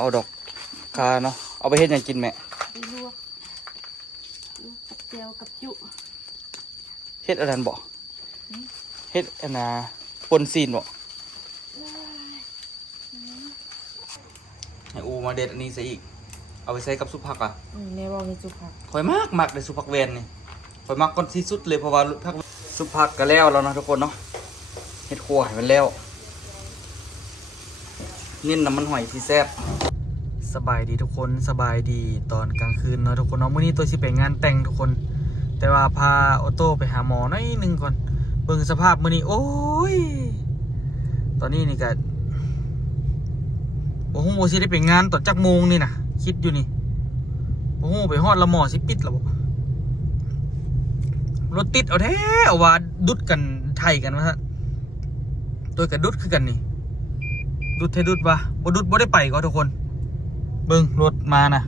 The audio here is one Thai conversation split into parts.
เอาดอกคาเนาะเอาไปเฮ็ดหยังกินแม่ไปลวกกับเจียวกับจุเฮ็ดอันนั้นบ่เฮ็ดอันน่ะปนซีนบ่ให้อูมาเด็ดอันนี้ซะอีกเอาไปใส่กับซุปผักอ่ะแม่บอกให้ซุปผักข่อยมากเลยซุปผักแวนนี่ข่อยมักก่อนที่สุดเลยเพราะว่าผักซุปผักก็แล้วเนาะทุกคนเนาะเฮ็ดครัวให้มันแล้วนิ่นน้ำมันหอยที่แซ่บสบายดีทุกคนสบายดีตอนกลางคืนเนาะทุกคนเนาะมื้อนี้ตัวสิไปงานแต่งทุกคนแต่ว่าพาออโต้ไปหาหมอหน่อยนึงก่อนเบิ่งสภาพมื้อนี้โอ้ยตอนนี้นี่ก็โอ้โหสิได้ไปงานตอนจักโมงนี่นะคิดอยู่นี่โอ้โหไปฮอดละหมอสิปิดแล้วบ่รถติดเอาแท้เอาว่าดุดกันไทยกันว่าฮะตัวกับดุดคือกันนี่ดุดไทยดุดวะบ่ดุดบ่ได้ไปก็ทุกคนเบิ่งรถมานะ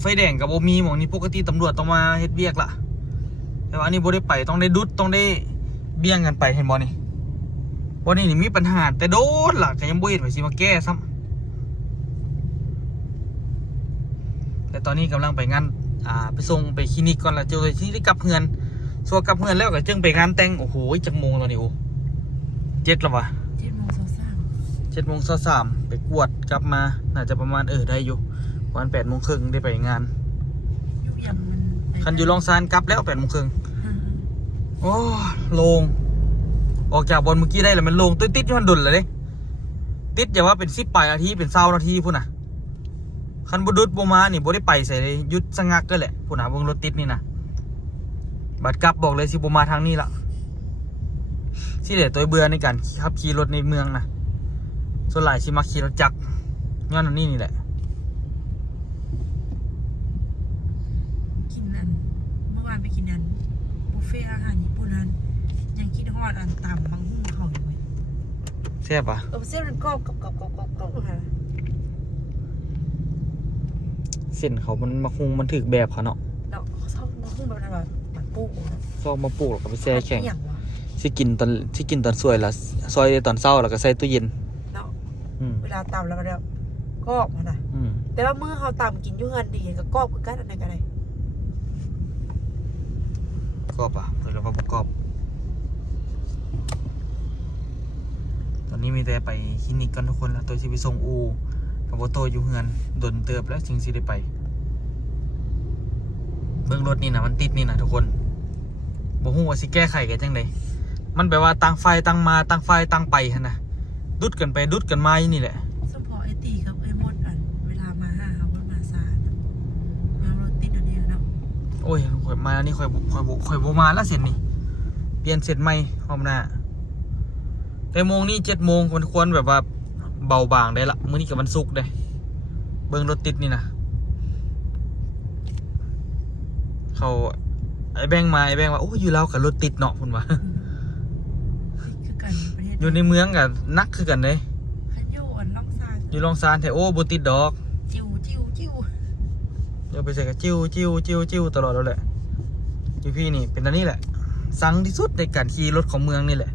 ไฟแดงกับบ่มีหม่องนี้ปกติตำรวจต้องมาเฮ็ดเวียกล่ะแต่ว่าอันนี้บ่ได้ไปต้องได้ดุดต้องได้เบี่ยงกันไปเห็นบ่นี่บ่นี่มีปัญหาแต่โดนล่ะก็ยังบ่เห็นว่าสิมาแก้ซ้ำแต่ตอนนี้กำลังไปงานไปส่งไปคลินิกก่อนละเจ้าที่ได้กลับเฮือนส่วนกลับเฮือนแล้วก็จึงไปงานแต่งโอ้โหจักโมงแล้วนี่โอ้7แล้ววะ7:23ไปกวดกลับมาน่าจะประมาณได้อยู่ประมาณ8:30ได้ไปงานคันอยู่ลองซานกลับแล้ว8:30โอ้โล่งออกจากบอลเมื่อกี้ได้แล้วมันโล่งติดอยู่มันดุลเลยติดอย่าว่าเป็น10 ปลายนาทีเป็น20 นาทีพุ่นน่ะคันบดุดบ่มานี่บ่ได้ไปใส่เลยยุดสงักก็แหละพุ่นน่ะวงรถติดนี่นะบัดกลับบอกเลยสิบ่มาทางนี้ละสิเดี๋ยวตัวเบื่อในการขับขี่รถในเมืองนะส่วนหลายสิมาขี่รถจักรย้อนอันนี้นี่แหละกินอันเมื่อวานไปกินอันบุฟเฟ่อาหารญี่ปุ่นนั้นยังคิดฮอดอันตำมังหุ้งเขาอยู่เลยแซ่บปะเส้นมันกรอบค่ะเส้นเขามันมาคุงมันถึกแบบเขาเนาะเราชอบมังหุ้งแบบนั้นแบบมันปูซอกมาปลูกแล้วก็ไปแช่แข็งสิกินตอนสวยละซอยตอนเช้าแล้วก็ใส่ตู้เย็นเวลาตำแล้วมันแบบกรอบมันนะแต่ว่าเมื่อเขาตำกินยุ่งเงินดีก็กรอบคือกันอะไรกันเลยกรอบอ่ะหรือว่าประกอบตอนนี้มีแต่ไปคลินิกกันทุกคนแล้วตัวสิไปส่งอูกับโตอยู่เฮือนดนเติบแล้วจึงสิได้ไปเบื้องรถนี่นะมันติดนี่นะทุกคนบ่ฮู้ว่าสิแก้ไขกันจังไดมันแปลว่าตั้งไฟตั้งมาตั้งไฟตั้งไปหั่นน่ะดุดกันไปดุดกันมานี่แหละเฉพาะไอ้ตีกับไอ้มดอันเวลามาหาเขาเพิ่นมาซามารถติดอันนี้เนาะโอ้ยข่อยมานี่ข่อยบ่มาแล้วเสร็จนี่เปลี่ยนเสร็จใหม่พร้อมหน้าแต่โมงนี้7:00มันควรแบบว่าเบาบางได้ละมื้อนี้ก็วันศุกร์เด้เบิ่งรถติดนี่นะเขาไอ้แบงว่าโอ้ยอยู่แล้วกับรถติดเนาะพุ่นว่าอยู่ในเมืองกับนักคือกันเลยอยู่ลองซานแถวโอ้บ่ติดดอกจิ้วเดี๋ยวไปใส่กับจิ้วตลอดแล้วแหละอยู่พี่นี่เป็นอันนี้แหละสังที่สุดในการขี่รถของเมืองนี่แหละ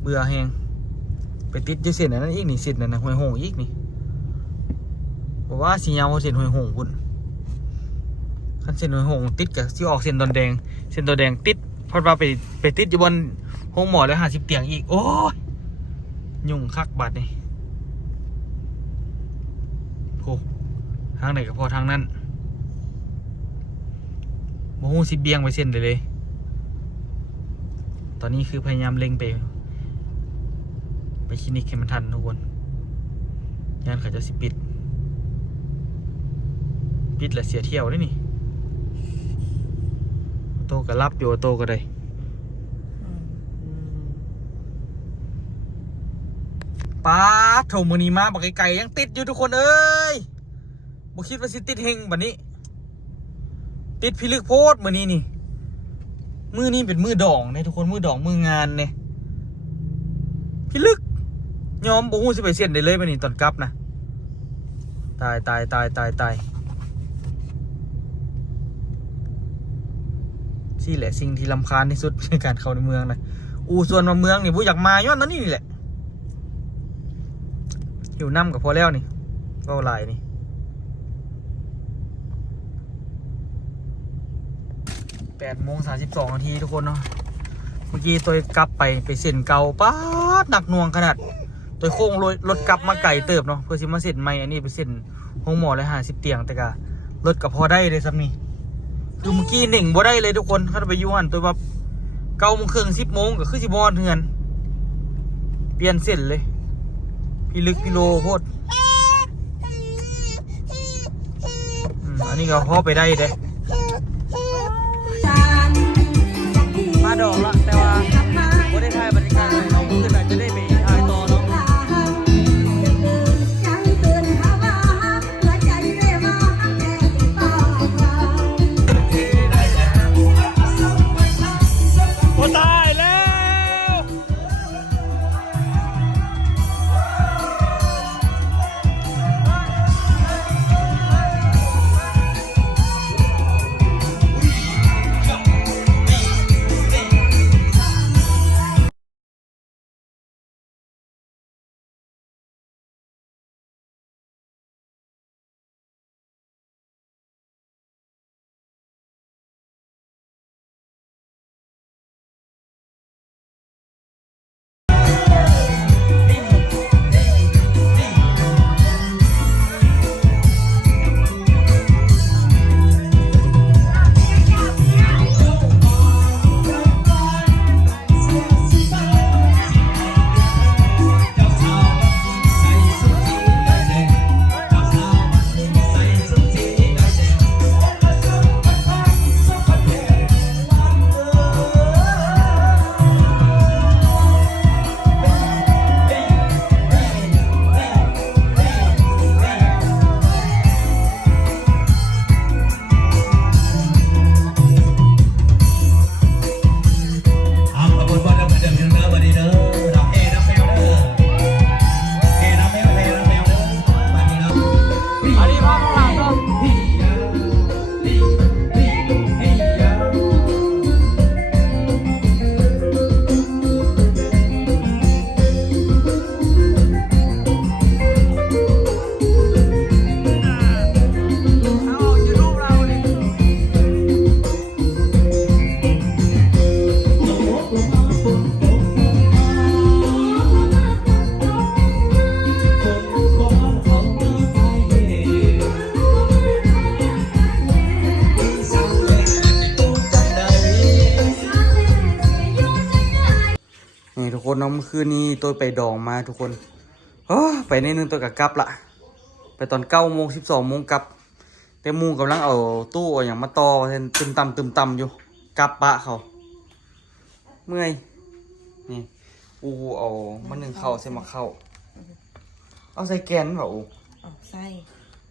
เบื่อแฮงไปติดอยู่เส้นนั้นอีกนี่เส้นนั้นห้วยโหงอีกนี่บอกว่าสียาวเส้นห้วยโหงพุ่นคันเส้นห้วยโหงติดกับที่ออกเส้นดอนแดงติดเพราะว่าไปติดอยู่บนห้องหมอแล้ว50 เตียงอีกโอ้ยยุ่งคักบัดนี่โหทางไหนก็พอทางนั้นโมโหสิเบียงไปเส้นเลยตอนนี้คือพยายามเล็งไปคลินิกให้มันทันทุกคนงานเขาจะปิดแล้วเสียเที่ยวได้นี่โตก็รับอยู่โตก็ได้ป้าโถมือนี้มาบอกไก่ยังติดอยู่ทุกคนเอ้ยบอกคิดว่าสิติดเฮงแบบนี้ติดพิลึกโพดมือนี้นี่มือนี้เป็นมือดองเนี่ยทุกคนมือดองมืองานเนี่ยพิลึกยอมบอกหูสิไปเส้นได้เลยไปนี่ตอนกลับนะตายที่แหละสิ่งที่รำคาญที่สุดในการเข้าในเมืองนะส่วนมาเมืองนี่บุอยากมาย้อนนั่นนี่แหละหิวน้ำกับพอแล้วนี่ เว้าหลายนี่8:32 นาทีทุกคนเนาะเมื่อกี้ตัวกลับไปเส้นเก่าป๊าดหนักหน่วงขนาดตัวโค้งรถกลับมาไก่เติบเนาะเพื่อสิมาเส้นใหม่อันนี้ไปเส้นห้องหมอเลย50 เตียงแต่ก็รถก็พอได้เลยซ้ำนี่คือเมื่อกี้หนึ่งบ่ได้เลยทุกคนเขาไปอยู่หันตัวแบบ9:30 10:00ก็คือสิบ่ฮอดเฮือนเปลี่ยนเส้นเลยพี่ลึกพี่โลโคตรอันนี้ก็พอไปได้เด้มาดอกละแต่ว่าบ่ได้ถ่ายบรรยากาศเลยเราขึ้นอาจจะได้ไปถ่ายต่อเนาะโอ้ตายแล้วนี่ทุกคนเนาะเมื่อคืนนี้ตัวไปดองมาทุกคนไปในนึงตัวกับกลับละไปตอน9:00 12:00กลับแต่มูกำลังเอาตู้เอาอย่างมาต่อตึมต่ำอยู่กลับปะเขาเมื่อยนี่อูเอามันหนึ่งเข้าใส่มาเข้าเอาใส่แกนเปล่าอู เอาใส่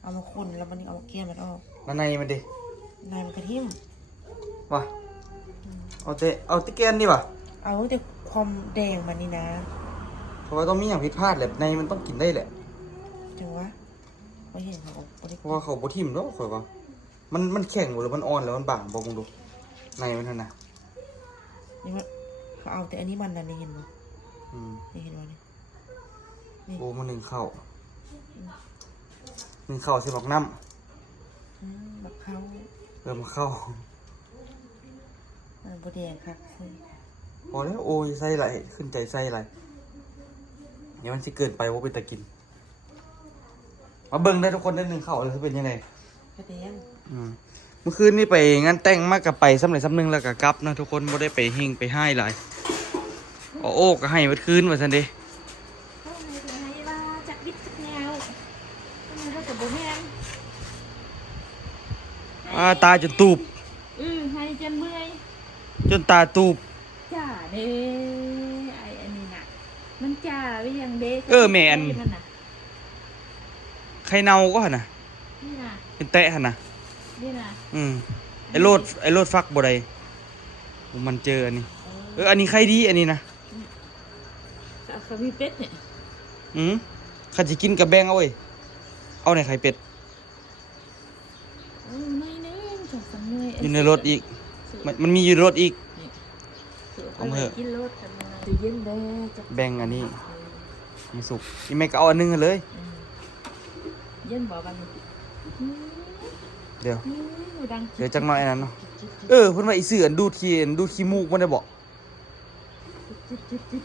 เอามาคนแล้วมันเอาเกลียนมันออก แล้วในมันดิ นายมันกระทิ่ม ว่ะเอาแต่แกนดิว่ะ เอาแต่ความแดงมันนี่นะ เพราะว่าต้องมีอย่างผิดพลาดแหละในมันต้องกินได้แหละ จังวะไม่เห็นเขาเอา เพราะว่าเขาบ่ทิ่มแล้วข่อยว่ามันแข็งหมดแล้วมันอ่อนแล้วมันบางบอกมึงดูในมันนั่นนะ นี่ว่าเขาเอาแต่อันนี้มันนั่นนี่เห็นมั้ย อืม นี่เห็นมั้ยนี่ โอ้มันหนึ่งเข้าใส่หมอกน้ บักเขา ำเริ่มเข้า บแดงครับ พอแล้วโอ้ยใส่ไหลขึ้นใจใส่ไหลเดี๋ยวมันสิเกินไปว่าเป็นตะกินมาเบิ่งได้ทุกคนได้หนึ่งเข้าเลยเป็นยังไง กระแดง เมื่อคืนนี่ไปงานแต่งมากกับไปสำเร็จสำนึงแล้วกับกลับนะทุกคนไม่ได้ไปเฮงไปให้หลายโอ้ก็ให้เมื่อคืนมาสันเด เขาให้ว่าจากบิดจากแนวทำไมเรากับโบแมน ตาจนตูบ ให้จนเมื่อย จนตาตูบ จ่าเด้ไออันนี้น่ะมันจ่าไปยังเด้ แม่นไข่เน่าก็หั่นน่ะ นี่น่ะ เป็นแตะหั่นน่ะ นี่น่ะ ไอ้โลดฟักบ่ได้มันเจออันนี้อันนี้ใครดีอันนี้นะ เขามีเป็ดเนี่ย ข้าจะกินกับแบงเอาเว้ยเอาในไข่เป็ด ไม่เน่จังสันเมื่อย อยู่ในรถอีกมันมีอยู่ในรถอีก เอาเถอะกินรถกันมาเย็นเด้ แบงอันนี้มันสุกอีแม่ก็เอาอันนึงเลย เย็นบ่บัดนี้ เดี๋ยว หนูดัง เดี๋ยวจักหน่อยนั้นเนาะเพิ่นว่าอีเสืออันดูดขี้มูกมันได้บ่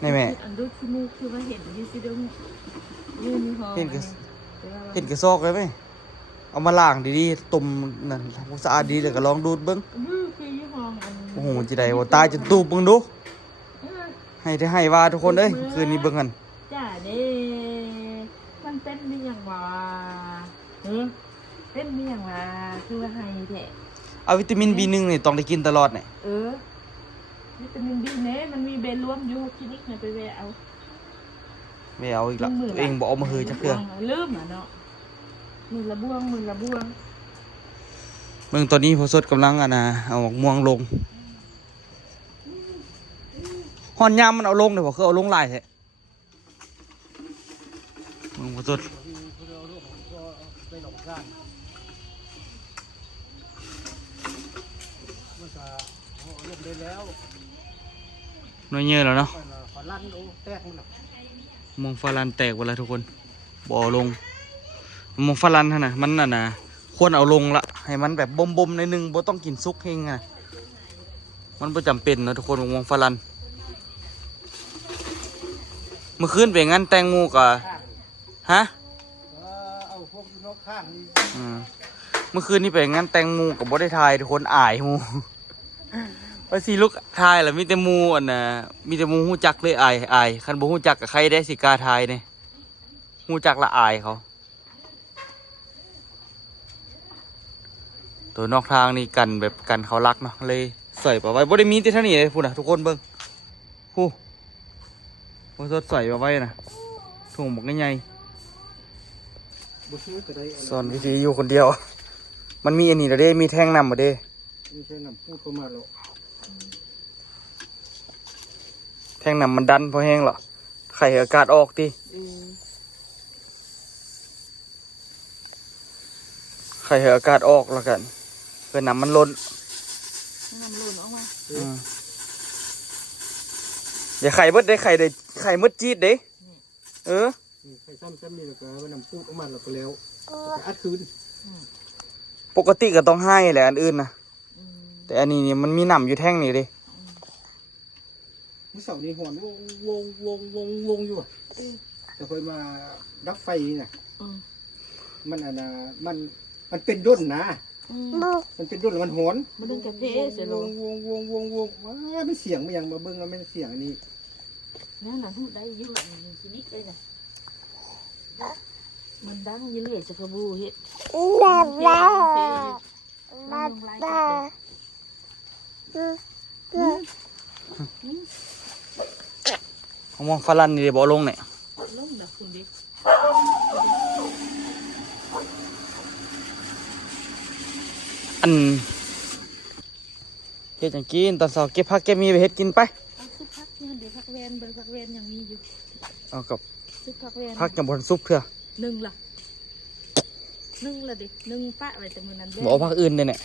นี่แม่ อันดูขี้มูกคือว่าเห็นอยู่สิเด้อยืนมีหอม เห็นกระซอกเลยไหมเอามาล้างดีๆต้มนั่นทำความสะอาดดีแล้วก็ลองดูดเบิ่ง คือยี่ห้ออัน โอ้โหจิได้บ่ตายจนตูบเบิ่งดูให้ว่าทุกคนเอ้ยคืนนี้เบิ่งกัน จ้าเด้มันเป็นมีหยังวะเป็นมีหยังวะคือว่าให้แท้ เอาวิตามิน B1 นี่ต้องได้กินตลอดนี่ วิตามินบีเนี่ยมันมีเบนรวมอยู่คลินิกเนี่ยไปแวะเอา ไม่เอาอีกละตัวเองบ่เอามาเฮือจักเทื่อ ลืมอ่ะเนาะมือละบวง เบิ่งตอนนี้พอสดกำลังเอาหมกม่วงลงฮ้อนยามมันเอาลงได้บ่คือเอาลงหลายแท้เบิ่งพอสดน้อยเยอะแล้วเนาะมองฟาลันแตกหมดแล้วทุกคนบ่เอาลงมองฟาลันหั่นน่ะมันควรเอาลงละให้มันแบบบ่มๆหน่อยนึงบ่ต้องกินซุกเฮงมันบ่จำเป็นเนาะทุกคนมองฟาลันเมื่อคืนไปงานแต่งหมู่ก็ฮะเอาพวกนกข้างนี่ เมื่อคืนนี้ไปงานแต่งหมู่ก็บ่ได้ถ่ายทุกคนอายหมู่ ว่าสิลูกถ่ายแล้วมีแต่หมู่มีแต่หมู่ฮู้จักเลยอายคันบ่ฮู้จักก็ใครได้สิกล้าถ่ายนี่ฮู้จักละอายเขาตัวนอกทางนี่กันแบบกันเขารักเนาะเลยใส่ไปไว้บ่ได้มีแต่เท่านี้เลยพูดนะทุกคนเบิ่งฮู้บ่สดใส่ไปไว้นะถุงบักใหญ่ บุซื้อก็ได้ ๆสอนวิธีอยู่คนเดียว มันมีอันนี้แล้วเด้มีแท่งนำบ่เด้ ไม่ใช่นำพูดเข้ามาหรอก แท่งนำมันดันพอแห้งหรอไข่อากาศออกติไข่อากาศออกแล้วกันเพื่อนน้ำมันล้น น้ำหล่นออกมา อย่าไข่เบิดได้ไข่มืดจีดเด้ใครซ้ำนี่แล้วก็ว่านำพูดออกมาแล้วก็แล้วจะอัดคืน ปกติก็ต้องให้แหละอันอื่นนะแต่อันนี้นี่มันมีหนำอยู่แท่งนี่เด้ เมื่อเสาร์นี้หอนวงอยู่แต่เคยมาดับไฟนี่นะมันมันเป็นด้นนะมันเป็นด้นแล้วมันหอน มันดึงกระเพาะเสียลง วงมันเสียงไม่ยังมาเบิ้งแล้วมันเสียงนี่ นั่นน่ะพูดได้อยู่อันนี้คลินิกเลยนะมันดังอยี่เรื่อยจะกระบูเฮ็ดเขามองฝรั่งนี่เดี๋ยวบ่ลงเนี่ย ลงนะคุณดิ อันเฮ็ดจังกินตอนเช้าเก็บผักเก็บมีไปเฮ็ดกินไป เอาซุปพักเนี่ยเดี๋ยวพักแวนเบอร์พักแวนยังมีอยู่ เอากับ ซุปพักแวน ผักจังบ่ทันซุปเถื่อ หนึ่งละดิหนึ่งปะไว้แต่มือนั้น บ่เอาผักอื่นเด้เนี่ย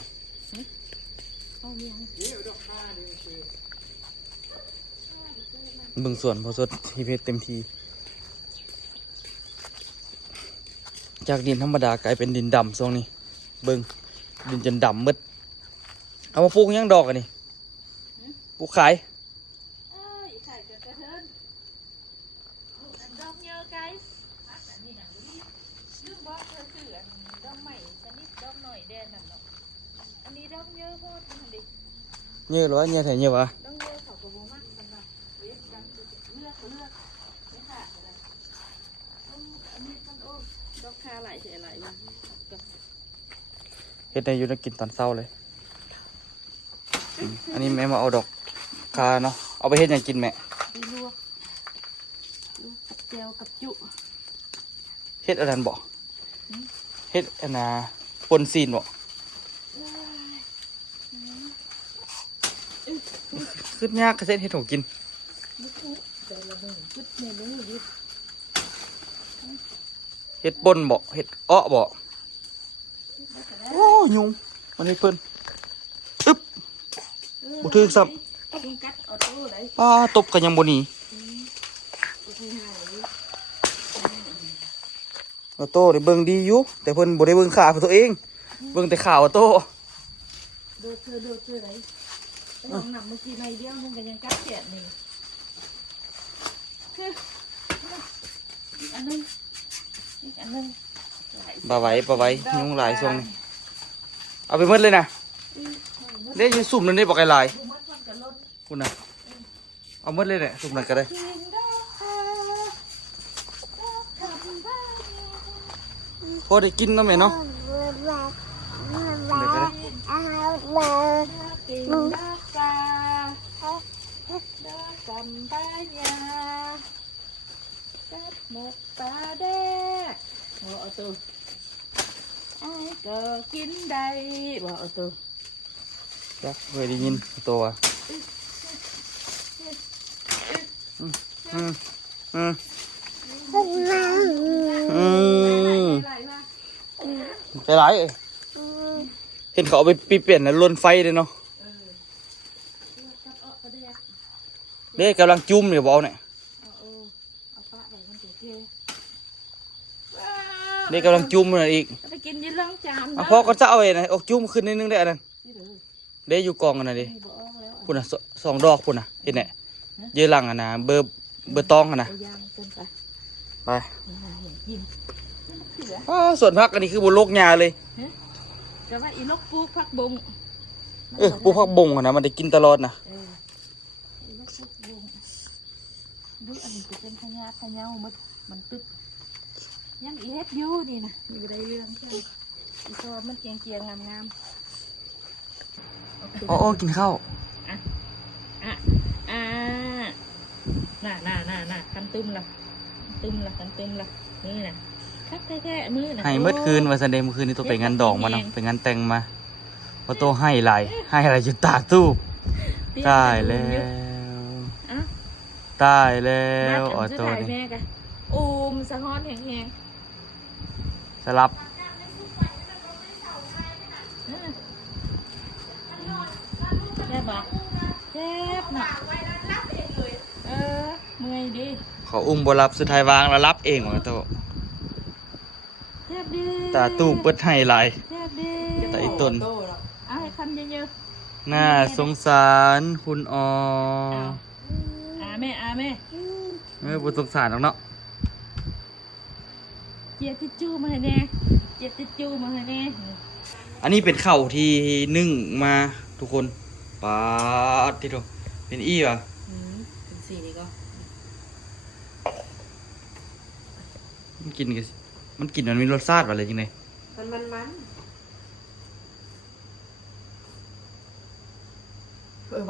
เอาเมียง เบิ่งส่วนพอสดที่เพชรเต็มทีจากดินธรรมดากลายเป็นดินดำช่วงนี้เบิ่งดินจนดำหมดเอามาปลูกยังดอกอันนี้ปลูกขาย ใส่กระเทินดอกเยอะไกด์อันนี้นะลืมบอกเธอสื่ออันดอกใหม่ชนิดดอกหน่อยแดนนั่นเนาะอันนี้ดอกเยอะโคตรมันดิ เยอะหรือว่าเยอะแถวเยอะวะ ดอกเยอะเขาก็บ่มักกันนะเลือกไม่ขาดอะไรอันนี้มันโอ้ดอกคาหลายเสียหลายวัน เฮ็ดได้อยู่ได้กินตอนเช้าเลยอันนี้แม่มาเอาดอกคาเนาะเอาไปเฮ็ดหยังกินแม่ ไปลวกกับเจียวกับจุ เฮ็ดอะไรบ่เฮ็ดปนซีนบ่ขึ้นยากกระเซ็นเฮ็ดของกินเฮ็ดปนบ่เฮ็ดอ้อบ่โอ้ยุงมันนี่เพิ่นอึ๊บบ่ถึกซ้ำตบกันยังบ่หนี ออโต้ได้เบิ่งดีอยู่แต่เพิ่นบ่ได้เบิ่งข่าวของตัวเองเบิ่งแต่ข่าวออโต้ ดูเธอไหนลองนำเมื่อกี้ในเดียวมึงกันยังกัดเสียนี่อีกอันนึงปลาไหว้ยุงหลายช่วงนี้เอาไปหมดเลยนะได้อยู่สุ่มนั่นได้บอกไอ้ลายคุณน่ะเอาหมดเลยเนี่ยสุ่มนั่นก็ได้พอได้กินเนาะแม่เนาะเด็กก็ได้ กินดอกกาดอกกำปายาจัดหมกปลาแดกบ่เอาตัวไอ้ก็กินได้บ่เอาตัว จ้ะเคยได้ยินตัวอืมอืมไปไหนเห็นเขาเอาไปเปลี่ยนแล้วลนไฟเลยเนาะเด็กกำลังจุ่มเดี๋ยวบอกเนี่ยเด็กกำลังจุ่มเลยอีก ไปกินยี่ล่องจาม พ่อก็จะเอาไอ้นะออกจุ่มขึ้นนิดนึงได้อันนั้นเด็กอยู่กองกันนะดิพุ่นน่ะสองดอกพุ่นน่ะเห็นไหมเยอะหลังอ่ะนะเบอร์ตองอ่ะนะไปส่วนพักอันนี้คือบนโลกยาเลย ก็ว่าอีลกปูผักบุ้ง ปูพักบงอ่ะนะมันได้กินตลอดนะ อีลกผักบุ้งดูอันนี้จะเป็นขยะขยะมันตึ๊บยังอีเฮ็ดอยู่นี่นะมีอะไรเรื่องใช่อีตัวมันเกียงงามโอ้กินข้าว น่ะคันตึมละคันตึมละนี่น่ะคักแท้มือน่ะ ให้เมื่อคืนวันซันเดย์เมื่อคืนนี้ตัวไปงานดองมาเนาะไปงานแต่งมาพอตัวให้อะไรจุดตาตู้ตายแล้วตายแล้วอ๋อตัวนี้สะฮ้อนแห้งสลับแซ่บบ่แซ่บน่ะเมื่อยดิ เขาอุ้มบรับสุดท้ายวางแล้วรับเองวะตัว แซ่บดิ ตาตู้เปิดให้หลาย แซ่บดิ แต่อีต้น เอาให้คำเยอะ น่าสงสารคุณอแม่บุสงสารเนาะ เจียติจูมาให้แน่เจียติจูมาให้แน่ อันนี้เป็นเข่าที่นึ่งมาทุกคนปาดที่ดูเป็นอี้ป่ะ เป็นสีนี่ก็ มันกินมันมีรสชาติอะไรจริงไง มันม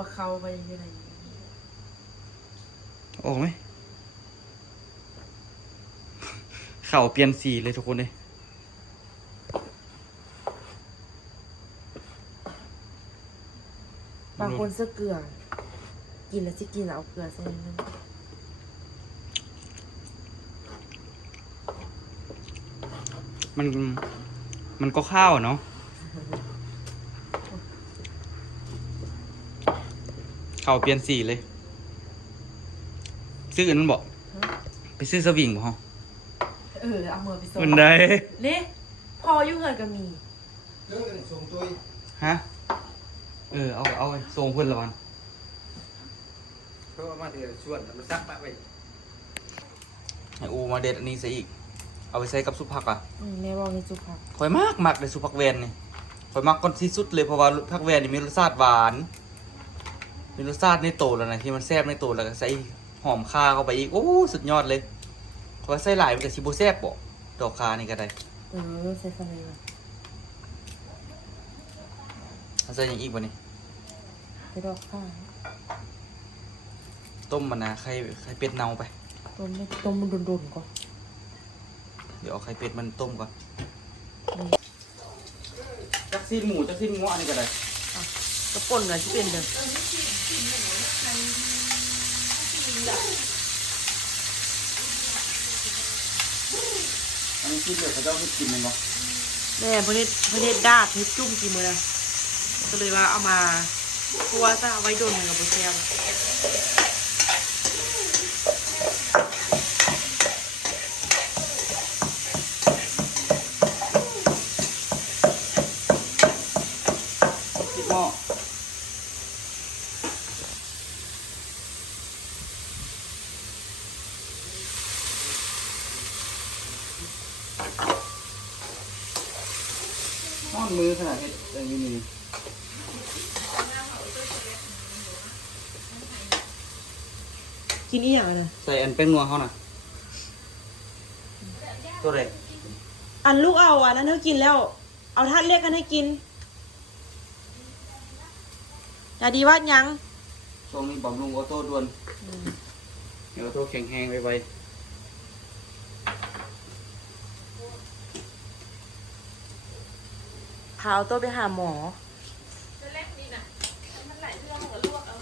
าเข้าไปยังไง ออกไหมเข่าเปลี่ยนสีเลยทุกคนเลย บางคนเสื้อเกลือกินแล้วจะกินแล้วเอาเกลือใส่นึง มันก็ข้าวเนาะเข่าเปลี่ยนสีเลยซื้ออันนั้นบอกไปซื้อสวิงบ่ฮะ เอามือไปส่ง มันได้ นี่พอยุ่งเงินก็มี เรื่องส่งตัว ฮะเอาส่งเพื่อนละวัน เพราะว่ามาเดี๋ยวชวนมันซักมาไป ให้อูมาเด็ดอันนี้ใส่อีกเอาไปใส่กับซุปผักอ่ะ แม่บอกในจุกผัก ข่อยมากเลยซุปผักแวนนี่ข่อยมักก่อนที่สุดเลยเพราะว่าผักแวนนี่มีรสชาติหวานมีรสชาติในโตแล้วนะที่มันแซ่บในโตแล้วก็ใส่หอมข่าเข้าไปอีกโอ้สุดยอดเลยข่อยใส่หลายมันก็สิบ่แซ่บบ่ดอกข่านี่ก็ได้ ใส่อะไรมา เอาใส่อย่างอีกบ่นี่ ใส่ดอกข้าว ต้มมันนะไข่เป็ดเน่าไป ต้มมันโดนๆก่อน เดี๋ยวเอาไข่เป็ดมันต้มก่อนจักซีนหมูจักซีนงัวอันนี้ก็ได้ กระป่นอะไรที่เป็นเด้อ อันนี้ซีนเดี๋ยวเขาจะเอาไปกินมันบ่ แม่พระเนตรดาดเฮ็ดจุ่มกี่มื้อนะก็เลยว่าเอามาคั่วซะเอาไว้โดนกับโบเซียม ห้อนมือขนาดเฮ็ดอย่างนี้นี่ กินอีหยังอะนะ ใส่อันเป็นนัวเขาน่ะตัวเด็ก อันลูกเอาอันนั้นเธอกินแล้ว เอาท่านเรียกกันให้กินอย่าดีว่ายัง ช่วงนี้บำรุงออโต้ด่วนออโต้แข็งแรงไว พาเอาตัวไปหาหมอ จะแรกนี่น่ะมันหลายเรื่องมันก็ลวกเอา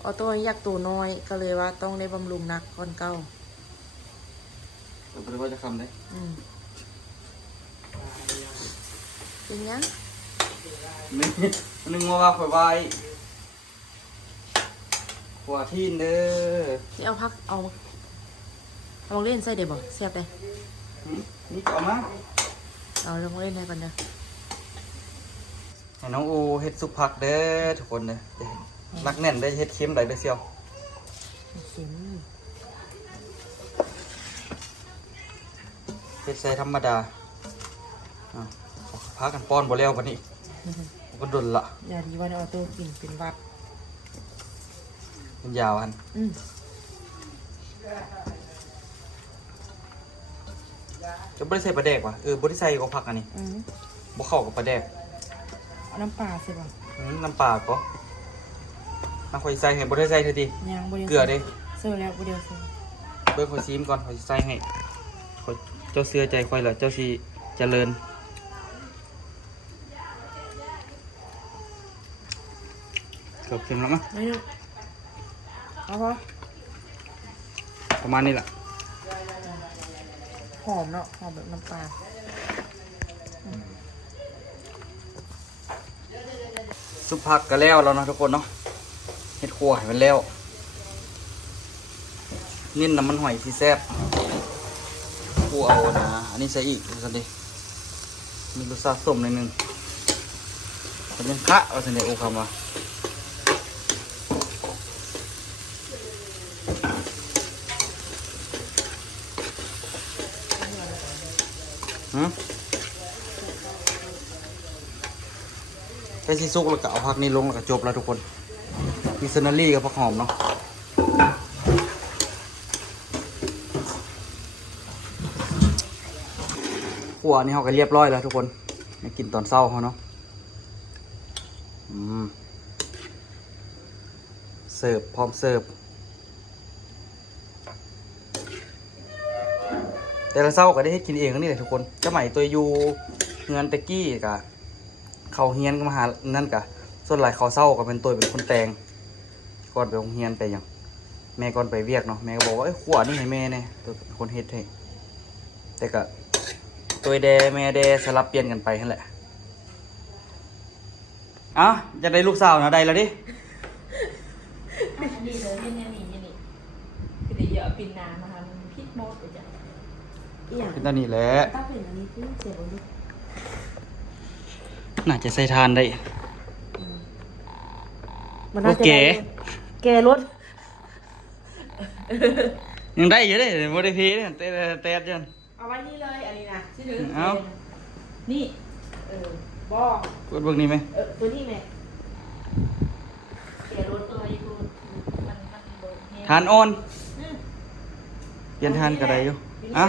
เอาตัวอยากตัวน้อยก็เลยว่าต้องได้บำรุงหนักก่อนเก้า ๆเราไม่ว่าจะคำได้ เป็นยัง นึงว่าข่อยไว้หัวที่เด้อ จะเอาพักเอาเล่นใส่เดี๋ยวบอกเสียบเลย นี่ก็เอามา เอาลงเล่นให้ก่อนเด้อ ให้น้องโอเฮ็ดสุกผักเด้อทุกคนเด้อรักแน่นได้เฮ็ดเค็มได้เด้อเซียว เข็ม เฮ็ดใส่ธรรมดาพากันป้อนบ่แล้วบัดนี้ก็ดนละ อย่าดีว่าเอาตัวกินเป็นวัด มันยาวหันจะบ่ได้ใส่ปลาแดกว่ะบ่ได้ใส่ก็ผักอันนี้บ่เข้ากับปลาแดก เอาน้ำปลาใส่บ่ น้ำปลาก็น้ำข่อยใส่ให้บ่ได้ใส่เท่าที ยังบ่เดียว เกลือเด้ เสิร์ฟแล้วบ่เดียวเสิร์ฟ เบิ่งข่อยซีมก่อนข่อยสิใส่ให้ข่อยเจ้าเสื้อใจข่อยล่ะเจ้าสิเจริญเกือบเค็มแล้วมั้ง ไม่รู้เอาพอ ประมาณนี้แหละ หอมเนาะหอมแบบน้ำปลา ซุปผักก็แล้วเนาะทุกคนเนาะเฮ็ดครัวให้มันแล้วนิ่นน้ำมันหอยที่แซ่บกูเอานะอันนี้ใส่อีกดูสิมีรสชาติส้มหน่อยนึงเป็นยังคะเอาสิเนี่ยโอ้คำว่าแค่ซีซุกแล้วก็เอาผักนี้ลงแล้วก็จบแล้วทุกคนมีซีนารี่กับผักหอมเนาะขัวนี่เขาก็เรียบร้อยแล้วทุกคนมากินตอนเช้าเขาเนาะเสิร์ฟพร้อมเสิร์ฟแต่ละเช้าก็ได้ให้กินเองนี่แหละทุกคนสมัยตัวอยู่เงินตะกี้กะเขาเฮียนก็มาหานั่นกะส่วนหลายเขาเศร้าก็เป็นตัวเป็นคนแต่งก่อนไปโรงเรียนไปอย่างแม่ก่อนไปเวียกเนาะแม่ก็บอกว่าไอ้ขวานี่ให้แม่เนี่ยตัวเป็นคนเฮ็ดให้แต่ก็ตัวแดแม่แดสลับเปลี่ยนกันไปนั่นแหละอ่ะจะได้ลูกสาวนะได้แล้วดิ อันนี้เลยนี่คือเดี๋ยวอย่าเอาปินน้ำนะคะมันพิษมดไปจ้ะ อีหยัง เป็นตอนนี้แหละ ถ้าเป็นอันนี้คือเสียบเอาดิ น่าจะใส่ทานได้ มันน่าจะ โอเค แกรถ ยังได้อยู่เด้โมได้พีเนี่ยเตะจัง เอาไว้นี่เลยอันนี้นะ ที่เหลือ เอา นี่ บอก กดเบิ่งนี่ไหม ตัวนี้แม่ เสียรถตัวอยู่มันโดนเฮีย ทานอ่อนเปลี่ยนทานก็ได้อยู่อ่ะ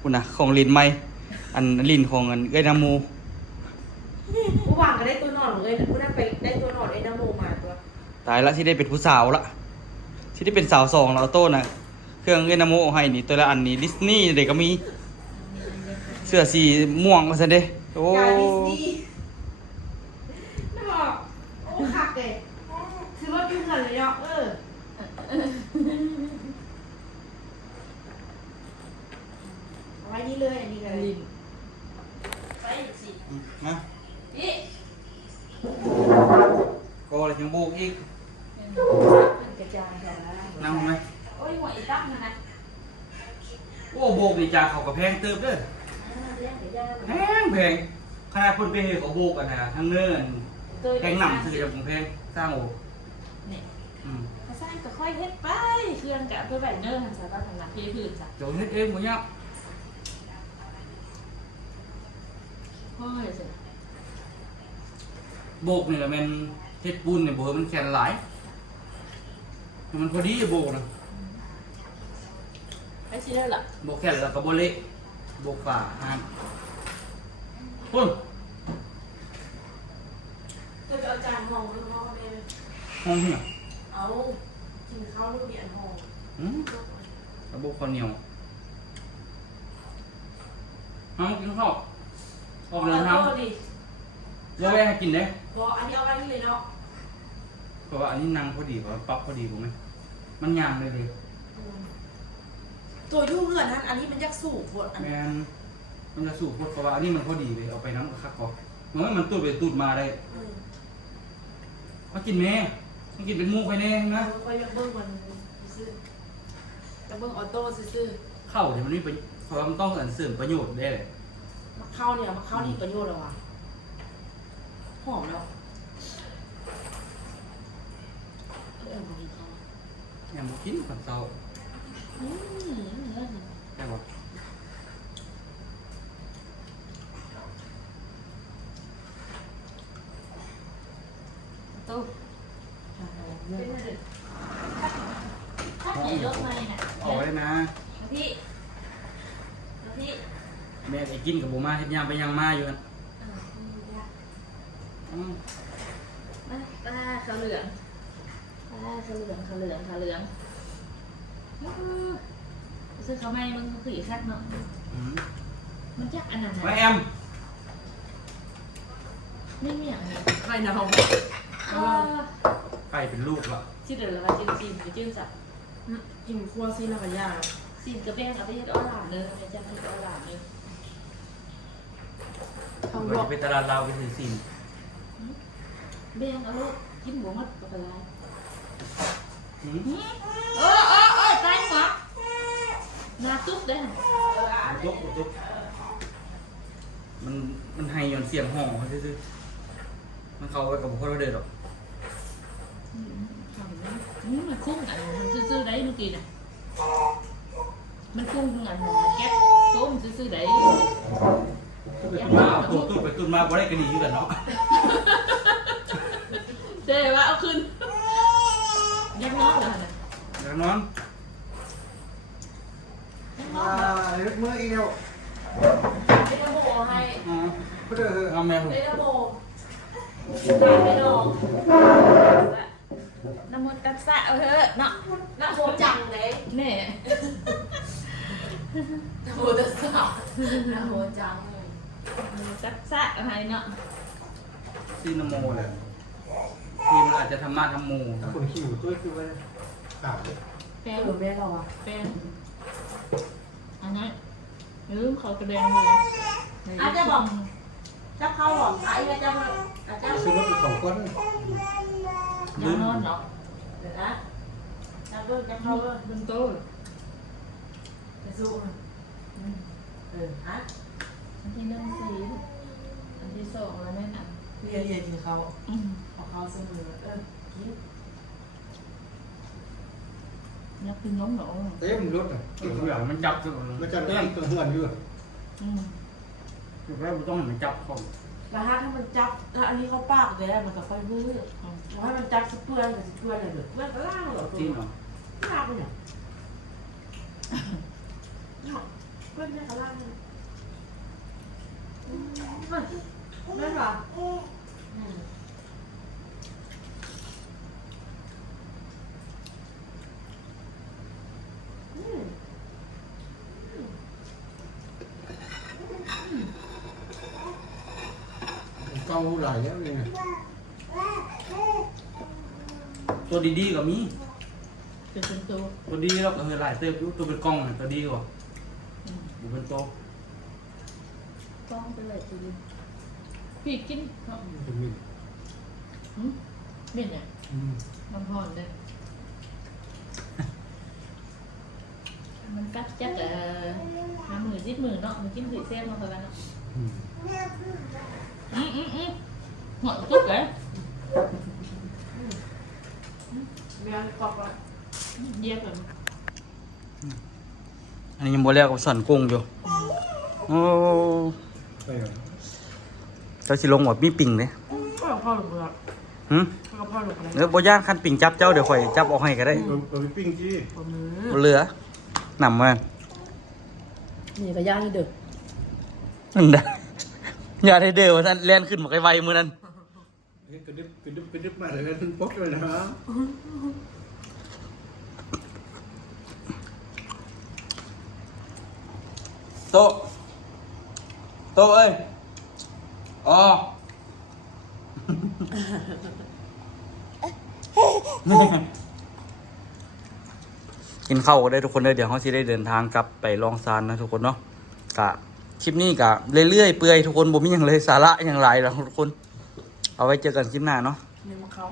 คุณน่ะของลินใหม่อันลินของอันเอ้ยน้ำมู ผู้วางก็ได้ตัวนอนของเอ้ยผู้นั้นไปได้ตัวนอนไอ้น้ำโมมาตัว ตายละที่ได้เป็นผู้สาวละที่ได้เป็นสาวสองแล้วเอาโต้น่ะเครื่องเอ้ยน้ำมูเอาให้นี่ตัวละอันนี้ดิสนีย์เด็กก็มีเสื้อสีม่วงมาซะเด้โอ้ ยาดิสนีย์น่าบอกโอ้คักเลยคือว่ายุ่งกันเลยเนาะเอาไว้นี่เลยอันนี้เลย ลินไปสิ มา นี่ ก็เลยยังโบกอีก มันกระจายแต่ละ นั่งไหม โอ้ยหัวอีตั้มนะ โอ้โบกดีจ้าเขากับแพงเติบเด้อ แพงแพงขนาดคนไปเห็นเขาโบกกันนะทั้งเนินแพงหนำซื้อจากของแพงสร้างโอ้ นี่ อืม เขาสร้างก็ค่อยเฮ็ดไปเครื่องกับเพื่อแบนเนอร์ทางสายบ้านทางหลักที่พื้นจ้ะ เดี๋ยวเฮ็ดเองหมดเนี่ย พ่อเสร็จ โบกนี่แหละแมันเฮ็ดปูนเนี่ยโบมันแข็งหลายมันพอดีโบกนะ ไอ้ชิ้นนั่นแหละ โบกแข็งแล้วก็โบเละโบกฝ่าพุ่น คือเอาจานห้องลูกน้องแม่ ห้องเนี่ย เอากินข้าวลูกเรียนห้อง ระบบข้าวเหนียวห้องกินข้าวออกเดินทาง ดิ แล้วแม่ให้กินได้ บอกอันนี้เอาไว้นี่เลยเนาะ เพราะว่าอันนี้นั่งพอดีเพราะว่าปรับพอดีถูกไหมมันยางเลยดิ ตัวยู่เงินนั้นอันนี้มันยักสูบหมดอัน แมนมันจะสูบเพราะว่าอันนี้มันพอดีเลยเอาไปน้ำคักก่อนมันตูดไปตูดมาได้มากินแม่มากินเป็นมูกไปแน่นะ คอยเบิ้งมันซื้อเบิ้งออโต้ซื้อ เข้าเดี๋ยวมันนี่ไปเพราะว่ามันต้องเสริมประโยชน์ได้เลย มาเข้าเนี่ยมาเข้านี่ประโยชน์แล้วว่ะหอมแล้วบางทีเขา อย่างมากินกับเตาแค่ว่า ตู้ถ้าขี่รถมาเนี่ย ออกไว้นะ พี่พี่ แม่ไอ้กินกับโบมาเฮ็ดยามไปยังมาอยู่กัน ตาเขาเหลืองเขาเหลืองซื้อเขาไม่มึงขี่คัดเนาะมันจักอันนั้น ไว้แอม ไม่มีอย่างนี้ ใครนะห้อง ไก่เป็นลูกละ ที่เดี๋ยวเราจิ้มไปจิ้มจับ กินคั่วซีนแล้วก็ย่าง ซีนกระเบื้องเอาไปให้อ้อหลานเลยไปจับให้อ้อหลานเลย ทำ เรา บอก จะไปตลาดลาวไปซื้อสิน เบี้ยงเอาจิ้มหัวมัดกับอะไร หืม ตายหัวนาตุ๊บได้ ตุ๊กมันให้ย้อนเสียงห่อเขาซื่อๆมันเข้าไว้กับพวกเราเดินหรอก มันคุ้งอันมันซื่อๆได้เมื่อกี้น่ะมันคุ้งอันแก๊สส้มซื่อๆได้ มาเอาตุ้ดไปตุ้ดมาบ่ได้กันหนีอยู่กันเนาะ เจ๊ว่าเอาขึ้นยังน้องเหรอเนี่ย แล้วนอน ยังน้อ เล็กเมื่ออีเดียว เป็นระบบให้ อ๋อ เพื่อ เอาแมว เป็นระบบ ไม่น้องน้ำมันตัดสะเอาเถอะเนาะ น้าโคจังเลย แน่ น้าโคจะสาวน้าโคจังเลย ตัดสะเอาให้เนาะ ซีนโมเลยทีมันอาจจะทำมาทำโม คนหิวตัวคือว่าข่าว แฟน หรือแม่เราอ่ะ แฟนอันนั้นลืมเขากระเด็นเลย อาจจะบอกจะเข้าหรอไอ้อาจจะอาจจะ ซื้อรถไปสองคน ยังนอนเนาะ เดี๋ยวนะจะเบิ้งจะเข้าเบิ้ง บนโต๊ะ จะสู้ฮะ อันที่1 4อันที่2แล้วแม่น่ะ เรียนกินเขาเอาเขาเสมอกิน ยักษ์เป็นน้องหนอ เต็มรถอ่ะ ตัวอย่างมันจับตัว มันจะเล่นตัวเฮือนอยู่ แล้วมันต้องให้มันจับเขา แล้วถ้ามันจับถ้าอันนี้เขาปากเลยมันก็ค่อยมือให้มันจับสเปื้อนกับสเปื้อนเลยเด็กเปื้อนก็ล่างหรอ จริงเหรอ ล่างเนี่ยเปื้อนได้ก็ล่างเลยไม่หรอ เกาหลายแล้วนี่ ตัวดีๆก็มี เป็นตัว ตัวดีเราก็เฮหลายเติบอยู่ตัวเป็นกล้องน่ะตัวดีกว่าบุเป็นโต ต้องไปเลยตัวนี้พี่กินเนาะ จะมี เป็นเนี่ยมันพอนเลยมันกัดจักหามือจิตมือเนาะมันกินผืดเส้นมาเท่ากันเนาะหอดตุ๊กเลย เมียกอกละ เย็บแบบ อันนี้ยังบ่แล้วกับสันกุ้งอยู่โอ้ ไปก่อน ก จ้าสิลงว่ามีปิ่งเด้ ก็เอาพ่อลงไปแล้ว หึ ก็เอาพ่อลงไปแล้ว เออบ่ย่านคันปิ่งจับเจ้าเดี๋ยวข่อยจับออกให้ก็ได้ เราไปปิ้งจี้ บ่มือ บ่เหลือหนำมา นี่ก็ย่างให้เด้อ นั่นได้อย่าได้เด้อว่าท่านแล่นขึ้นมาไวๆมื้อนั้น กระดึบมาเลยมันป๊อกเลยนะ โตะโตะเอ้ยอ๋อ กินข้าวก็ได้ทุกคนเลยเดี๋ยวเขาสิได้เดินทางกลับไปลองซานนะทุกคนเนาะกะคลิปนี้กะเรื่อยๆเปื่อยทุกคนบ่มีอย่างเลยสาระอย่างไรแล้วทุกคน เอาไว้เจอกันคลิปหน้าเนาะ นี่มาเขา